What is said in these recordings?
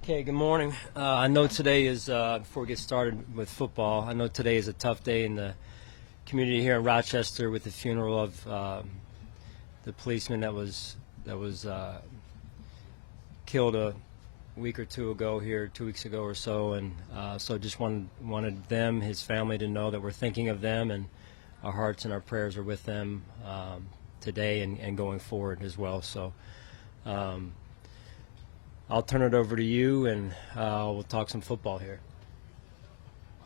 Okay, good morning. I know today is, before we get started with football, I know today is a tough day in the community here in Rochester with the funeral of the policeman that was killed a week or two ago here, 2 weeks ago or so, and so just wanted them, his family, to know that we're thinking of them, and our hearts and our prayers are with them today and going forward as well. So. I'll turn it over to you, and we'll talk some football here.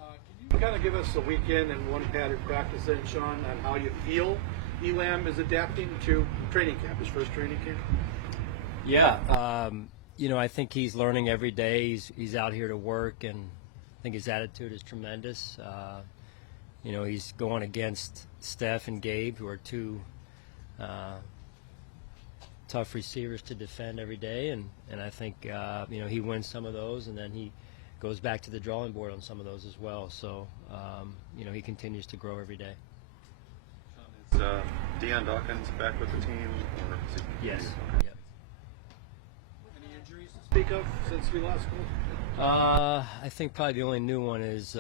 Can you kind of give us a weekend and one pattern practice then, Sean, on how you feel Elam is adapting to training camp, his first training camp? Yeah, I think he's learning every day. He's out here to work, and I think his attitude is tremendous. He's going against Steph and Gabe, who are two tough receivers to defend every day, and I think he wins some of those, and then he goes back to the drawing board on some of those as well. So he continues to grow every day. Is Deion Dawkins back with the team? Or is he, yes. Okay. Yep. Any injuries to speak of since we last spoke? I think probably the only new one is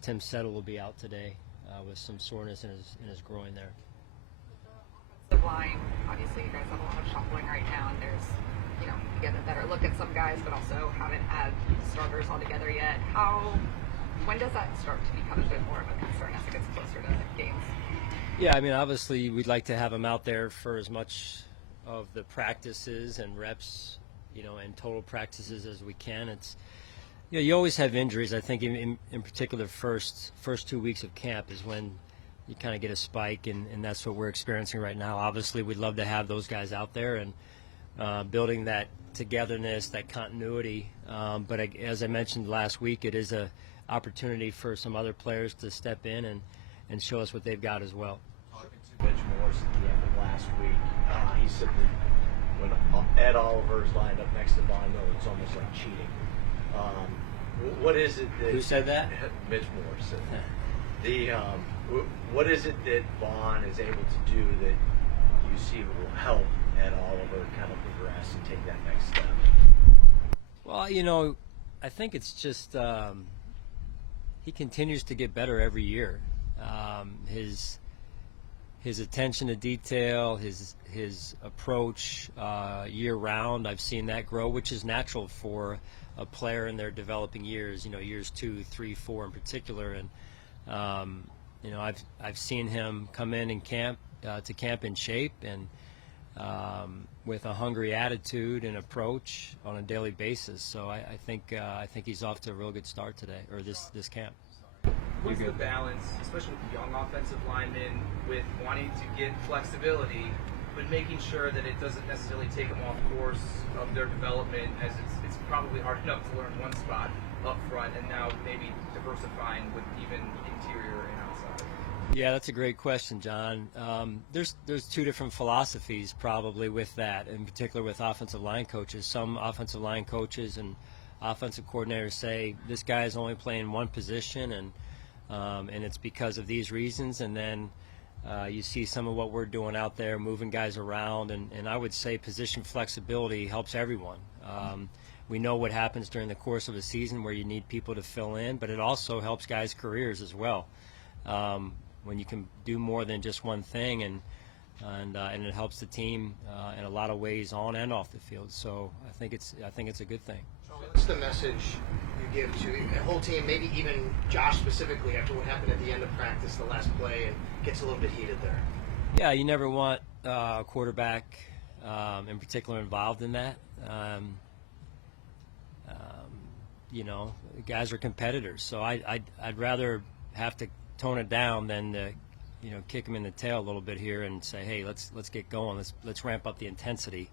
Tim Settle will be out today with some soreness in his groin there. Line, obviously you guys have a lot of shuffling right now, and there's, you get a better look at some guys, but also haven't had starters all together yet. When does that start to become a bit more of a concern as it gets closer to games? Yeah, obviously we'd like to have him out there for as much of the practices and reps, and total practices as we can. It's, you always have injuries. I think in particular, first 2 weeks of camp is when you kind of get a spike, and that's what we're experiencing right now. Obviously, we'd love to have those guys out there and building that togetherness, that continuity. But as I mentioned last week, it is a opportunity for some other players to step in and show us what they've got as well. Talking to Mitch Morse at the end of last week, he said that when Ed Oliver is lined up next to Von Miller, it's almost like cheating. What is it that... Who said that? Mitch Morse said that. What is it that Vaughn is able to do that you see will help Ed Oliver kind of progress and take that next step? Well, I think it's just he continues to get better every year. His attention to detail, his approach year round, I've seen that grow, which is natural for a player in their developing years. Years 2, 3, 4 in particular, and I've seen him come in camp to camp in shape and with a hungry attitude and approach on a daily basis. So I think he's off to a real good start today, or this camp. What's the balance, especially with the young offensive linemen, with wanting to get flexibility, but making sure that it doesn't necessarily take them off course of their development, as it's probably hard enough to learn one spot up front, and now maybe diversifying with even interior and outside? Yeah, that's a great question, John. There's two different philosophies probably with that, in particular with offensive line coaches. Some offensive line coaches and offensive coordinators say this guy is only playing one position, and it's because of these reasons. And then you see some of what we're doing out there, moving guys around, and I would say position flexibility helps everyone. We know what happens during the course of a season where you need people to fill in, but it also helps guys' careers as well. When you can do more than just one thing, and it helps the team in a lot of ways on and off the field. So I think it's a good thing. What's the message you give to the whole team, maybe even Josh specifically, after what happened at the end of practice, the last play, and gets a little bit heated there? Yeah, you never want a quarterback in particular involved in that. Guys are competitors, so I'd rather have to tone it down than to, kick him in the tail a little bit here and say, hey, let's get going, let's ramp up the intensity.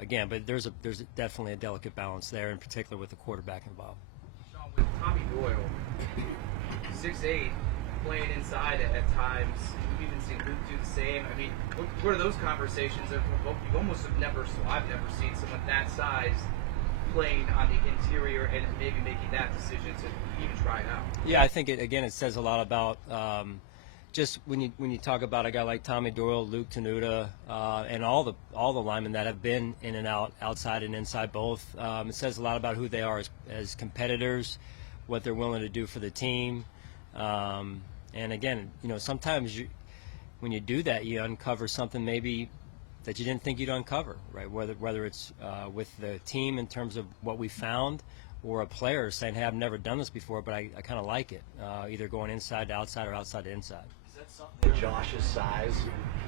Again, but there's definitely a delicate balance there, in particular with the quarterback involved. Sean, with Tommy Doyle, 6'8", playing inside at times, we've even seen Luke do the same. What are those conversations? You almost have never, I've never seen someone that size playing on the interior and maybe making that decision to even try it out. Yeah, I think it says a lot about just when you talk about a guy like Tommy Doyle, Luke Tenuta, and all the linemen that have been in and out, outside and inside both, it says a lot about who they are as competitors, what they're willing to do for the team. And again, sometimes when you do that, you uncover something maybe that you didn't think you'd uncover, right? Whether it's with the team in terms of what we found, or a player saying, hey, I've never done this before, but I kind of like it, either going inside to outside or outside to inside. Is that something that Josh's size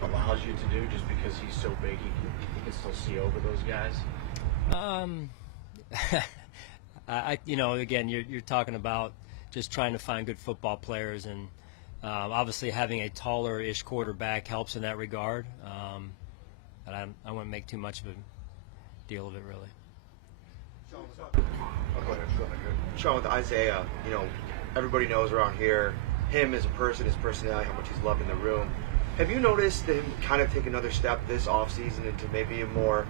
allows you to do, just because he's so big he can still see over those guys? Again, you're talking about just trying to find good football players, and obviously having a taller-ish quarterback helps in that regard. But I wouldn't make too much of a deal of it, really. Sean, with Isaiah, everybody knows around here him as a person, his personality, how much he's loved in the room. Have you noticed him kind of take another step this offseason into maybe a more,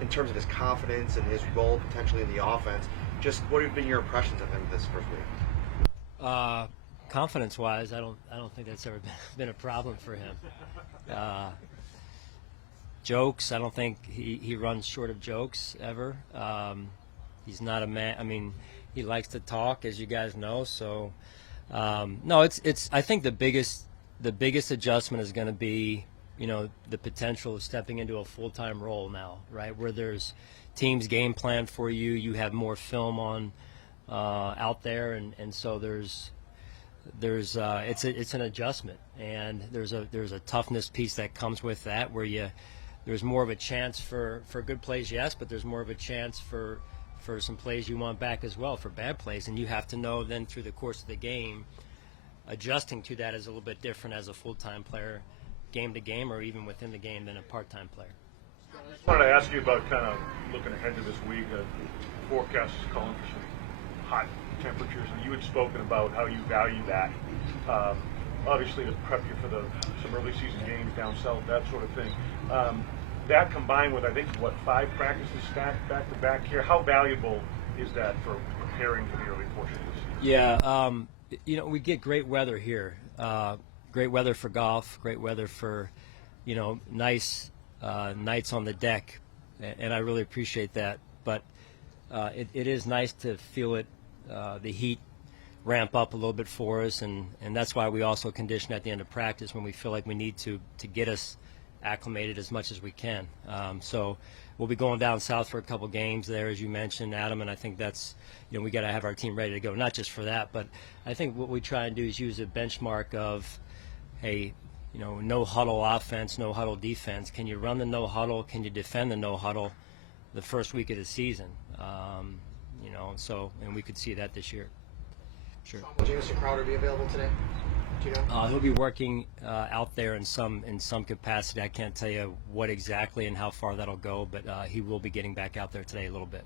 in terms of his confidence and his role potentially in the offense? Just what have been your impressions of him this first week? Confidence-wise, I don't think that's ever been a problem for him. Jokes, I don't think he runs short of jokes ever. He's not a man. I mean, he likes to talk, as you guys know. So, no, it's. I think the biggest adjustment is going to be, the potential of stepping into a full-time role now, right? Where there's teams game plan for you. You have more film on out there, and so it's an adjustment, and there's a toughness piece that comes with that, where there's more of a chance for good plays, yes, but there's more of a chance for some plays you want back as well, for bad plays, and you have to know then through the course of the game, adjusting to that is a little bit different as a full-time player, game to game, or even within the game, than a part-time player. I wanted to ask you about kind of looking ahead to this week. Forecast is calling for some hot temperatures, and you had spoken about how you value that, obviously to prep you for some early season games down south, that sort of thing. That combined with, I think, 5 practices stacked back to back here. How valuable is that for preparing for the early portion of the season? Yeah, we get great weather here. Great weather for golf. Great weather for, nice nights on the deck, and I really appreciate that. But it is nice to feel it, the heat ramp up a little bit for us, and that's why we also condition at the end of practice when we feel like we need to get us acclimated as much as we can. So we'll be going down south for a couple games there, as you mentioned, Adam, and I think that's, we got to have our team ready to go, not just for that, but I think what we try and do is use a benchmark of, hey, no huddle offense, no huddle defense. Can you run the no huddle? Can you defend the no huddle the first week of the season? And we could see that this year. Sure. Will Jamison Crowder be available today? Do you know? He'll be working out there in some capacity. I can't tell you what exactly and how far that'll go, but he will be getting back out there today a little bit.